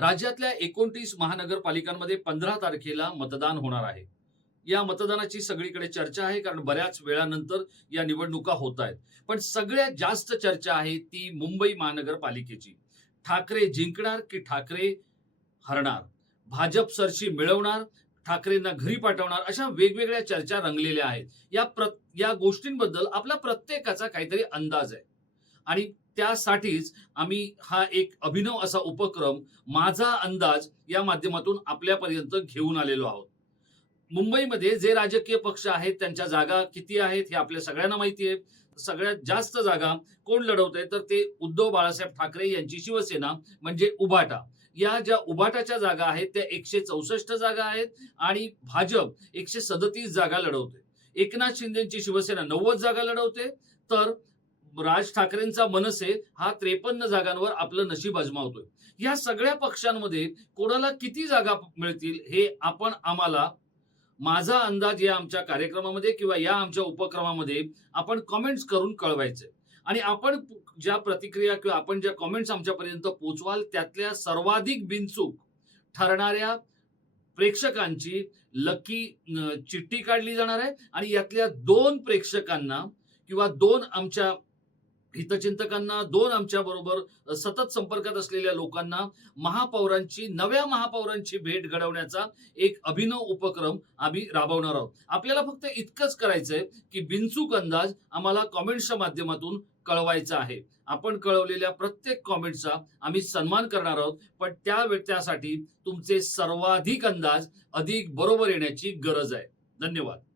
राज्यातल्या 29 महानगरपालिकांमध्ये 15 तारखेला मतदान होणार आहे. या मतदानाची सगळीकडे चर्चा आहे, कारण बऱ्याच वेळानंतर या निवडणुका होत आहेत. पण सगळ्यात जास्त चर्चा आहे ती मुंबई महानगरपालिकेची. ठाकरे जिंकणार की ठाकरे हरणार? भाजप सरशी मिळवणार, ठाकरेंना घरी पाठवणार, अशा वेगवेगळ्या चर्चा रंगलेल्या आहेत. या गोष्टींबद्दल आपला प्रत्येकाचा काहीतरी अंदाज आहे. आणि त्यासाठीच आम्ही हा एक अभिनव असा उपक्रम माझा अंदाज या माध्यमातून आपल्यापर्यंत घेऊन आलेलो आहोत. मुंबईमध्ये जे राजकीय पक्ष आहेत त्यांच्या जागा किती आहेत हे आपल्या सगळ्यांना माहिती आहे. सगळ्यात जास्त जागा कोण लढवतंय तर ते उद्धव बाळासाहेब ठाकरे यांची शिवसेना म्हणजे उभाटा. या ज्या उभाटाच्या जागा आहेत त्या 164 जागा आहेत आणि भाजप 137 जागा लढवते. एकनाथ शिंदेची शिवसेना 90 जागा लढवते, तर राज ठाकरेंचा मनसे हा 53 जागांवर आपलं नशीब अजमावतोय. या सगळ्या पक्षांमध्ये कोणाला किती जागा मिळतील हे आपण आम्हाला माझा अंदाज या आमच्या कार्यक्रमामध्ये किंवा या आमच्या उपक्रमामध्ये आपण कमेंट्स करून कळवायचे. आणि आपण ज्या प्रतिक्रिया किंवा आपण ज्या कमेंट्स आमच्यापर्यंत पोहोचवाल त्यातल्या सर्वाधिक बिनचूक ठरणाऱ्या प्रेक्षकांची लकी चिठ्ठी काढली जाणार आहे. आणि यातल्या 2 प्रेक्षकांना किंवा 2 आमच्या हितचिंतकांना, 2 आमच्या बरोबर सतत संपर्कात असलेल्या लोकांना नव्या महापौरांची भेट घडवण्याचा एक अभिनव उपक्रम आम्ही राबवणार आहोत. आपल्याला फक्त इतकंच करायचंय की बिनचूक अंदाज आम्हाला कॉमेंट्सच्या माध्यमातून कळवायचा आहे. आपण कळवलेल्या प्रत्येक कॉमेंटचा आम्ही सन्मान करणार आहोत, पण त्यासाठी तुमचे सर्वाधिक अंदाज अधिक बरोबर येण्याची गरज आहे. धन्यवाद.